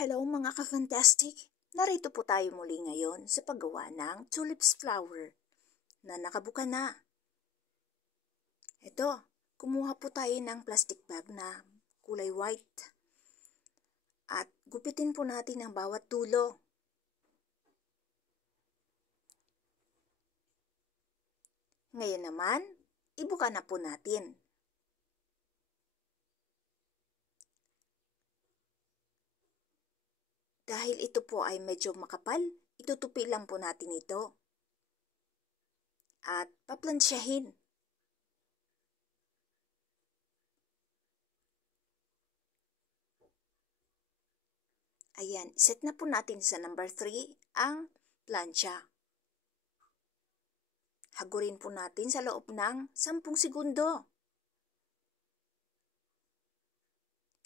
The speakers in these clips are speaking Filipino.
Hello mga ka-fantastic! Narito po tayo muli ngayon sa paggawa ng tulips flower na nakabuka na. Ito, kumuha po tayo ng plastic bag na kulay white at gupitin po natin ang bawat dulo. Ngayon naman, ibuka na po natin. Dahil ito po ay medyo makapal, itutupi lang po natin ito. At paplansyahin. Ayan, set na po natin sa number 3 ang plancha. Hagurin po natin sa loob ng 10 segundo.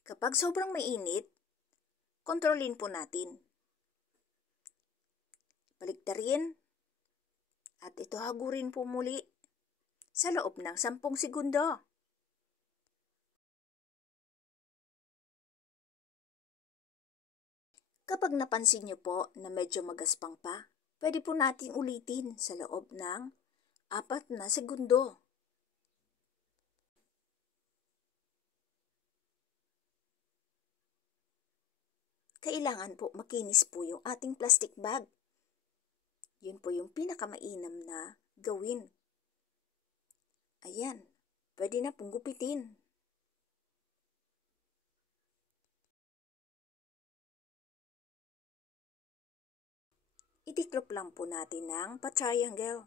Kapag sobrang mainit, kontrolin po natin. Baliktarin at ito hagurin po muli sa loob ng 10 segundo. Kapag napansin niyo po na medyo magaspang pa, pwede po natin ulitin sa loob ng 4 na segundo. Kailangan po makinis po yung ating plastic bag. Yun po yung pinakamainam na gawin. Ayan, pwede na pong gupitin. Itiklop lang po natin ng pa-triangle.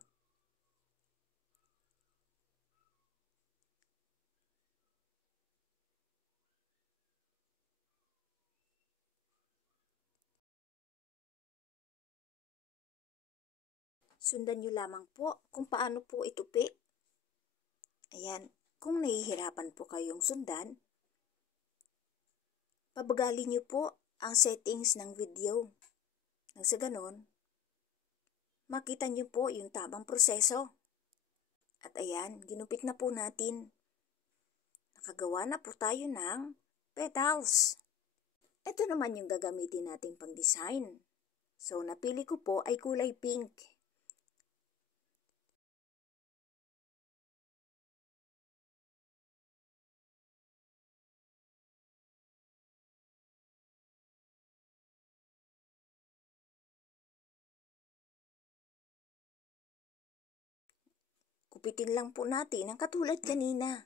Sundan nyo lamang po kung paano po itupi. Ayan, kung nahihirapan po kayong sundan, pabagalin nyo po ang settings ng video. Nang sa ganon, makita nyo po yung tamang proseso. At ayan, ginupit na po natin. Nakagawa na po tayo ng petals. Ito naman yung gagamitin natin pang design. So, napili ko po ay kulay pink. Kupitin lang po natin ang katulad kanina.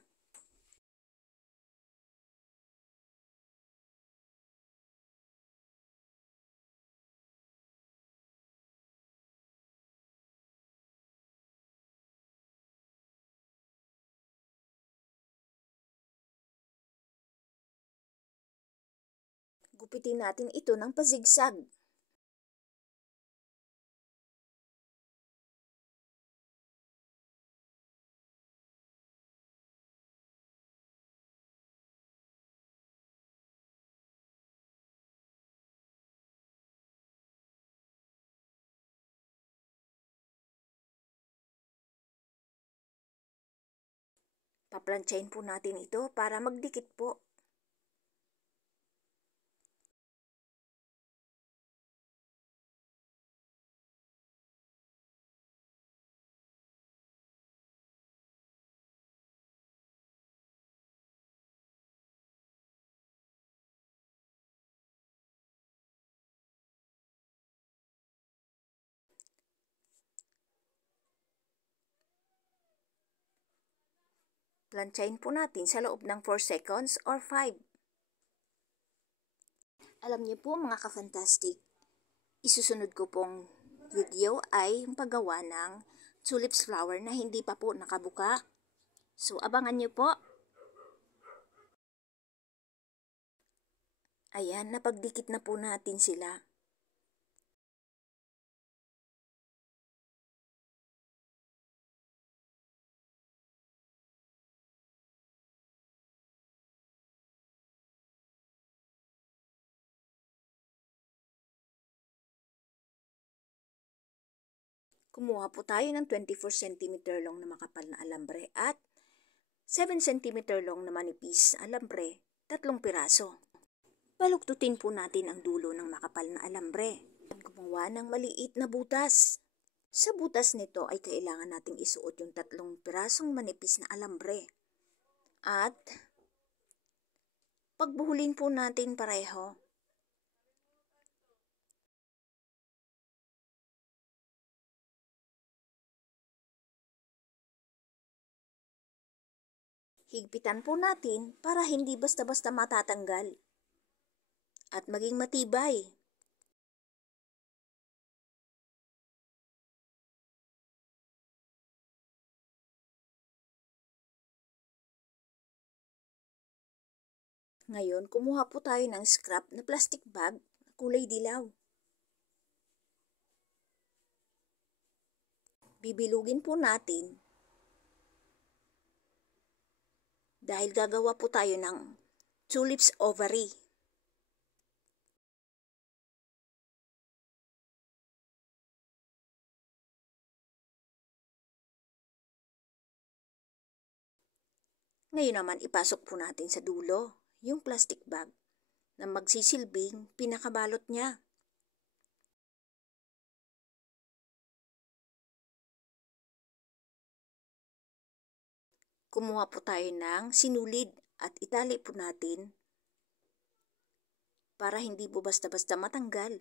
Gupitin natin ito ng pazigzag. Paplansyahin po natin ito para magdikit po. Plansyahin po natin sa loob ng 4 seconds or 5. Alam niyo po mga ka-fantastic, isusunod ko pong video ay yung paggawa ng tulips flower na hindi pa po nakabuka. So abangan niyo po. Ayan, napagdikit na po natin sila. Kumuha po tayo ng 24 cm long na makapal na alambre at 7 cm long na manipis na alambre, 3 piraso. Baluktutin po natin ang dulo ng makapal na alambre at gumawa ng maliit na butas. Sa butas nito ay kailangan nating isuot yung 3 pirasong manipis na alambre. At pagbuhulin po natin pareho. Higpitan po natin para hindi basta-basta matatanggal at maging matibay. Ngayon, kumuha po tayo ng scrap na plastic bag na kulay dilaw. Bibilugin po natin dahil gagawa po tayo ng tulip's ovary. Ngayon naman ipasok po natin sa dulo yung plastic bag na magsisilbing pinakabalot niya. Kumuha po tayo ng sinulid at itali po natin para hindi po basta-basta matanggal.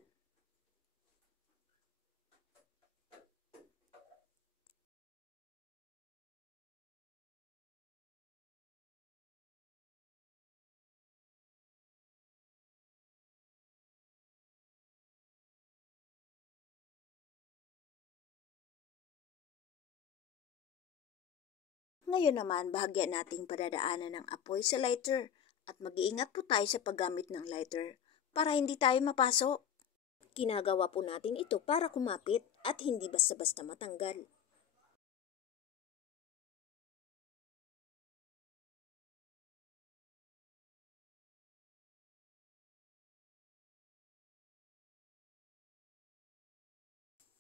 Ngayon naman, bahagya nating padadaanan ng apoy sa lighter at mag-iingat po tayo sa paggamit ng lighter para hindi tayo mapaso. Ginagawa po natin ito para kumapit at hindi basta-basta matanggal.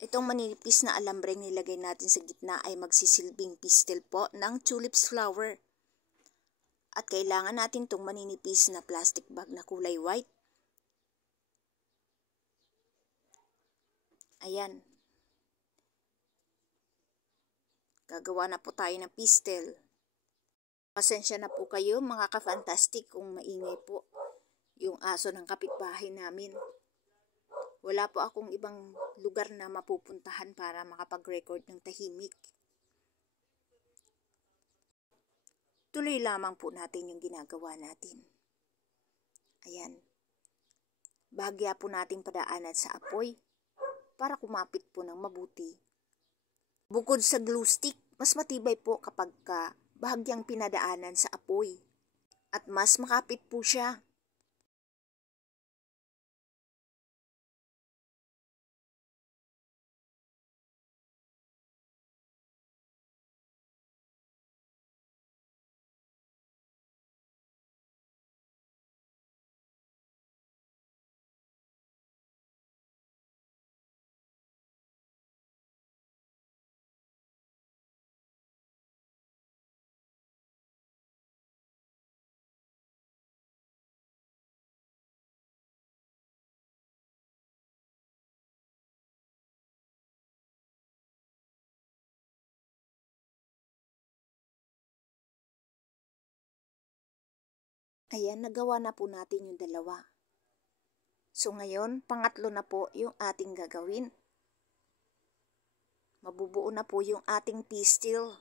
Itong manipis na alambreng nilagay natin sa gitna ay magsisilbing pistil po ng tulip's flower. At kailangan natin itong maninipis na plastic bag na kulay white. Ayan. Gagawa na po tayo ng pistil. Pasensya na po kayo mga ka-fantastic kung maingay po yung aso ng kapitbahay namin. Wala po akong ibang lugar na mapupuntahan para makapag-record ng tahimik. Tuloy lamang po natin yung ginagawa natin. Ayan. Bahagya po natin padaanan sa apoy para kumapit po ng mabuti. Bukod sa glue stick, mas matibay po kapag bahagyang pinadaanan sa apoy at mas makapit po siya. Ayan, nagawa na po natin yung dalawa. So ngayon, pangatlo na po yung ating gagawin. Mabubuo na po yung ating pistil.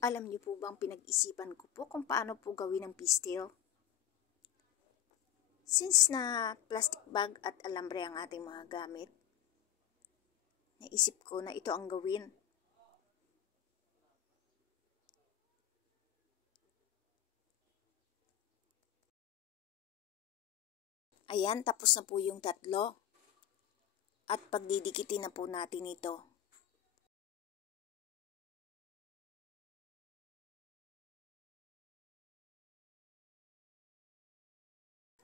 Alam niyo po bang pinag-isipan ko po kung paano po gawin ang pistil? Since na plastic bag at alambre ang ating mga gamit, naisip ko na ito ang gawin. Ayan, tapos na po yung 3. At pagdidikitin na po natin ito.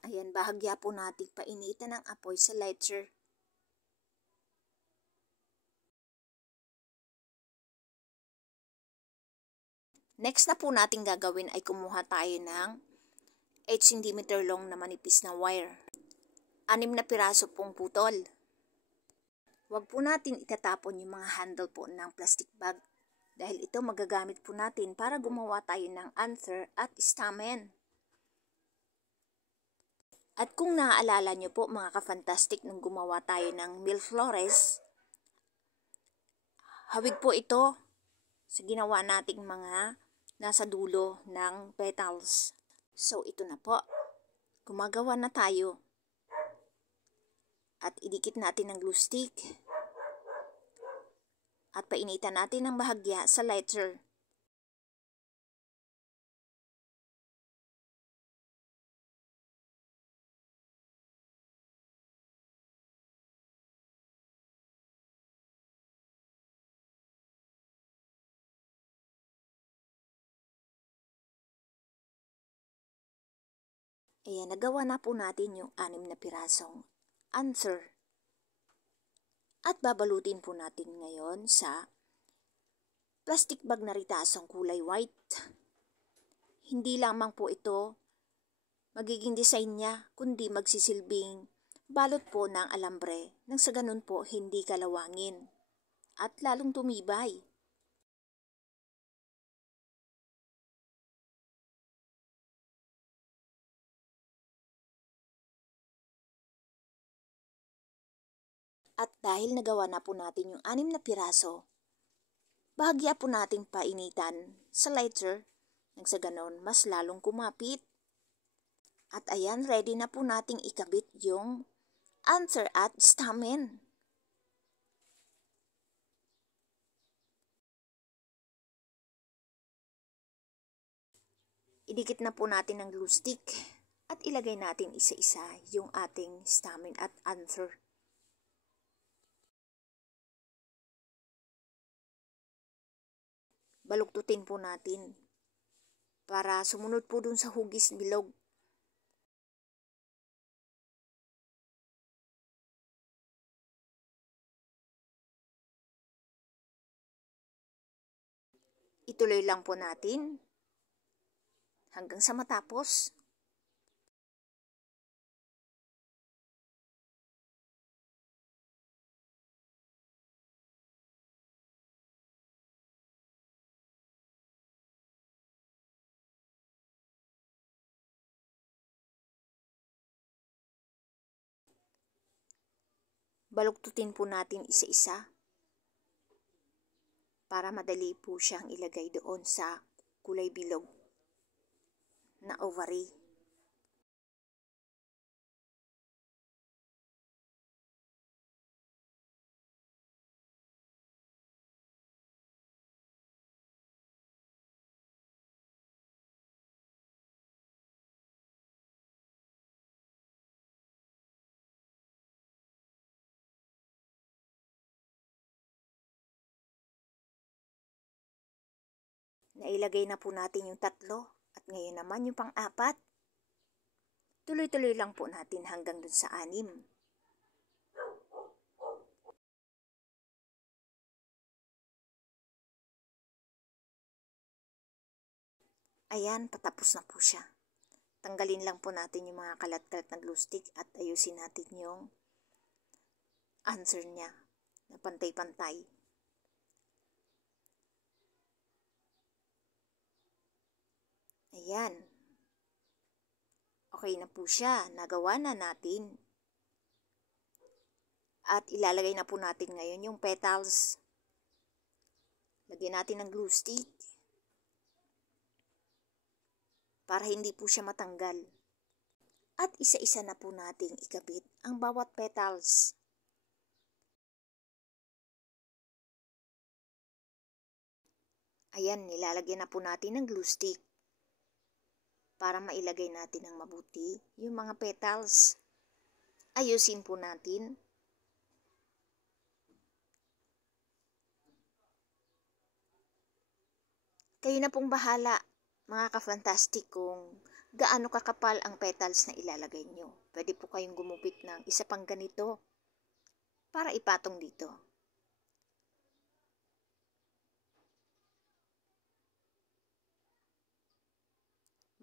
Ayan, bahagya po natin painitan ng apoy sa lighter. Next na po natin gagawin ay kumuha tayo ng cm long na manipis na wire. 6 na piraso pong putol. Huwag po natin itatapon yung mga handle po ng plastic bag dahil ito magagamit po natin para gumawa tayo ng anther at stamen. At kung naaalala nyo po mga ka-fantastic nung gumawa tayo ng milleflores, hawig po ito sa ginawa nating mga nasa dulo ng petals. So ito na po, gumagawa na tayo. At idikit natin ng glue stick at painitan natin ng bahagya sa lighter. Ayan, nagawa na po natin yung 6 na pirasong anther. At babalutin po natin ngayon sa plastic bag na ritasong kulay white. Hindi lamang po ito magiging design niya, kundi magsisilbing balot po ng alambre nang sa ganun po hindi kalawangin at lalong tumibay. At dahil nagawa na po natin yung 6 na piraso, bahagya po nating painitan sa lighter nang sa ganon mas lalong kumapit. At ayan, ready na po nating ikabit yung anther at stamen. Idikit na po natin ng glue stick at ilagay natin isa-isa yung ating stamen at anther. Baluktutin po natin para sumunod po dun sa hugis bilog. Ituloy lang po natin hanggang sa matapos. Baluktutin po natin isa-isa para madali po siyang ilagay doon sa kulay bilog na ovary. Nailagay na po natin yung 3 at ngayon naman yung pang-4. Tuloy-tuloy lang po natin hanggang dun sa 6. Ayan, patapos na po siya. Tanggalin lang po natin yung mga kalat-kalat na glue stick at ayusin natin yung anther niya na pantay-pantay. Ayan. Okay na po siya. Nagawa na natin. At ilalagay na po natin ngayon yung petals. Lagyan natin ng glue stick para hindi po siya matanggal. At isa-isa na po nating ikabit ang bawat petals. Ayan, nilalagyan na po natin ng glue stick para mailagay natin ng mabuti yung mga petals. Ayusin po natin. Kayo na pong bahala, mga ka-fantastic, kung gaano kakapal ang petals na ilalagay nyo. Pwede po kayong gumupit ng isa pang ganito para ipatong dito.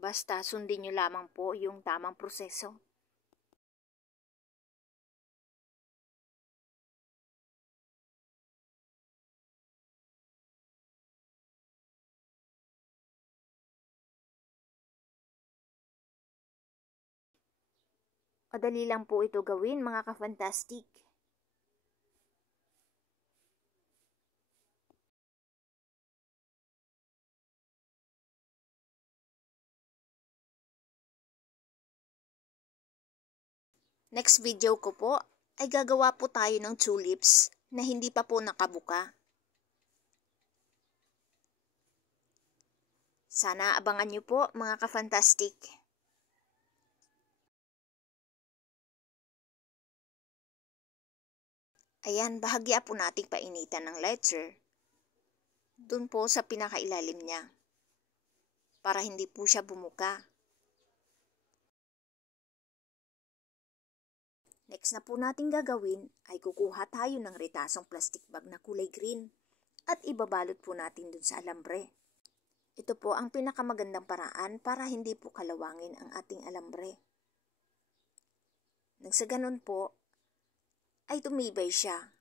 Basta sundin nyo lamang po yung tamang proseso. Madali lang po ito gawin, mga ka-fantastic. Next video ko po ay gagawa po tayo ng tulips na hindi pa po nakabuka. Sana abangan nyo po, mga ka-fantastic. Ayan, bahagya po nating painitan ng lighter dun po sa pinakailalim niya para hindi po siya bumuka. Next na po natin gagawin ay kukuha tayo ng retasong plastic bag na kulay green at ibabalot po natin dun sa alambre. Ito po ang pinakamagandang paraan para hindi po kalawangin ang ating alambre. Nang sa ganun po ay tumibay siya.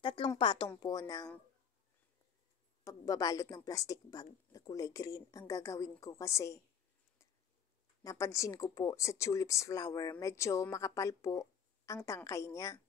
Tatlong patong po ng pagbabalot ng plastic bag na kulay green ang gagawin ko kasi napansin ko po sa tulips flower medyo makapal po ang tangkay niya.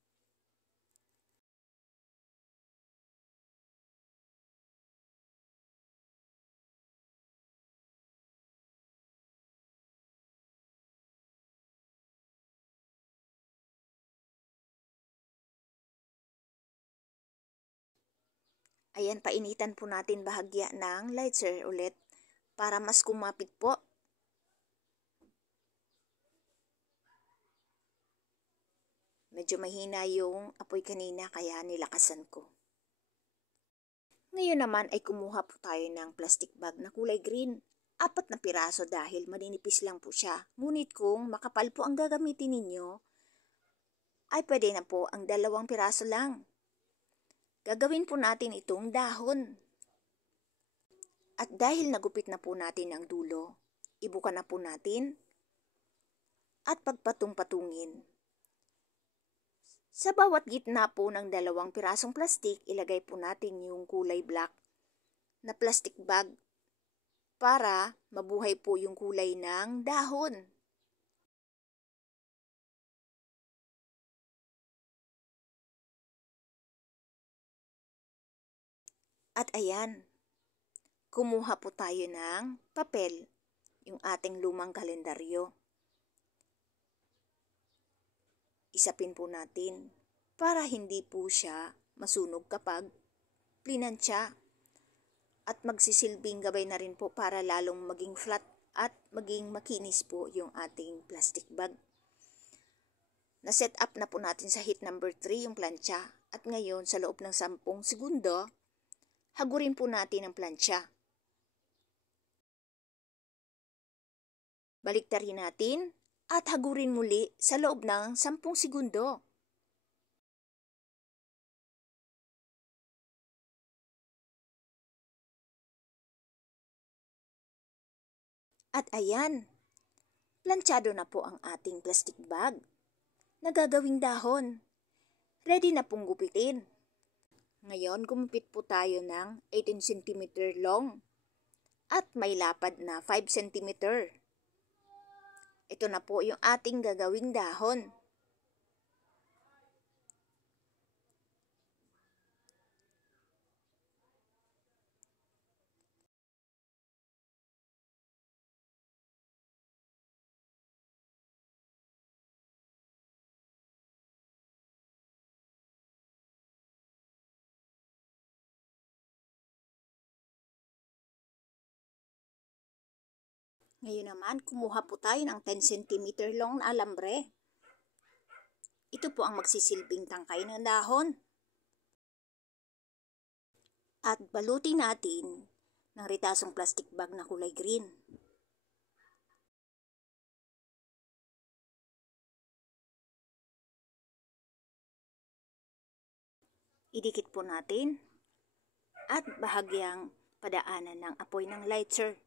Ayan, painitan po natin bahagya ng lighter ulit para mas kumapit po. Medyo mahina yung apoy kanina kaya nilakasan ko. Ngayon naman ay kumuha po tayo ng plastic bag na kulay green. 4 na piraso dahil maninipis lang po siya. Ngunit kung makapal po ang gagamitin ninyo, ay pwede na po ang 2 piraso lang. Gagawin po natin itong dahon. At dahil nagupit na po natin ang dulo, ibuka na po natin at pagpatung-patungin. Sa bawat gitna po ng 2 pirasong plastik, ilagay po natin yung kulay black na plastic bag para mabuhay po yung kulay ng dahon. At ayan, kumuha po tayo ng papel, yung ating lumang kalendaryo. Isapin po natin para hindi po siya masunog kapag plinansya. At magsisilbing gabay na rin po para lalong maging flat at maging makinis po yung ating plastic bag. Na-set up na po natin sa heat number 3 yung plancha. At ngayon sa loob ng 10 segundo, hagurin po natin ang plancha. Baliktarin natin at hagurin muli sa loob ng 10 segundo. At ayan, planchado na po ang ating plastic bag na gagawing dahon. Ready na pong gupitin. Ngayon, gumupit po tayo ng 18 cm long at may lapad na 5 cm. Ito na po yung ating gagawing dahon. Ngayon naman, kumuha po tayo ng 10 cm long na alambre. Ito po ang magsisilbing tangkay ng dahon. At balutin natin ng ritasong plastic bag na kulay green. Idikit po natin at bahagyang padaanan ng apoy ng lighter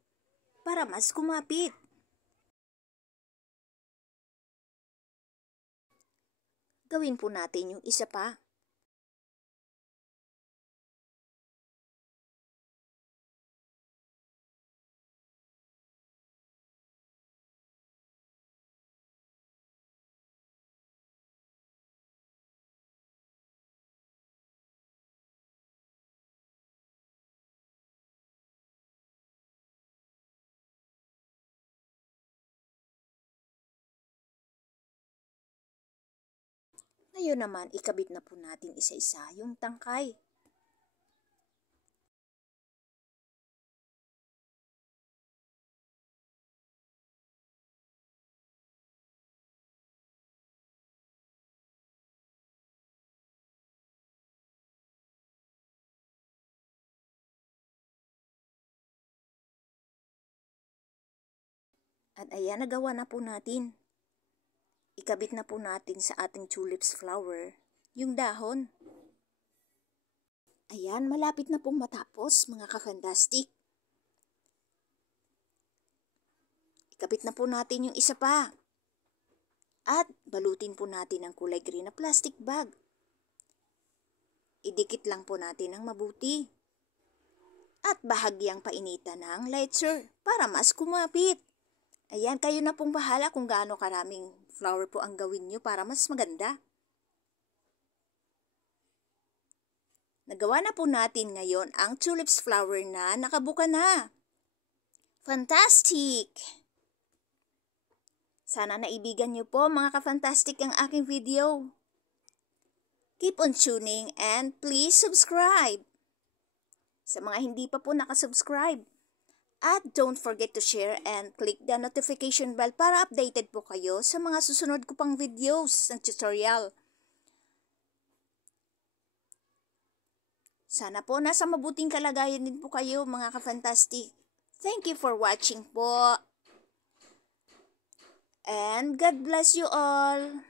para mas kumapit. Gawin po natin yung isa pa. Ngayon naman, ikabit na po natin isa-isa yung tangkay. At ayan, nagawa na po natin. Ikabit na po natin sa ating tulips flower yung dahon. Ayan, malapit na pong matapos mga ka-fantastic. Ikabit na po natin yung isa pa. At balutin po natin ang kulay green na plastic bag. Idikit lang po natin ng mabuti. At bahagyang painitan ng lighter para mas kumapit. Ayan, kayo na pong bahala kung gaano karaming flower po ang gawin nyo para mas maganda. Nagawa na po natin ngayon ang tulips flower na nakabuka na. Fantastic! Sana naibigan nyo po mga ka-fantastic ang aking video. Keep on tuning and please subscribe. Sa mga hindi pa po nakasubscribe. At don't forget to share and click the notification bell para updated po kayo sa mga susunod ko pang videos ng tutorial. Sana po nasa mabuting kalagayan din po kayo mga ka-fantastic. Thank you for watching po. And God bless you all.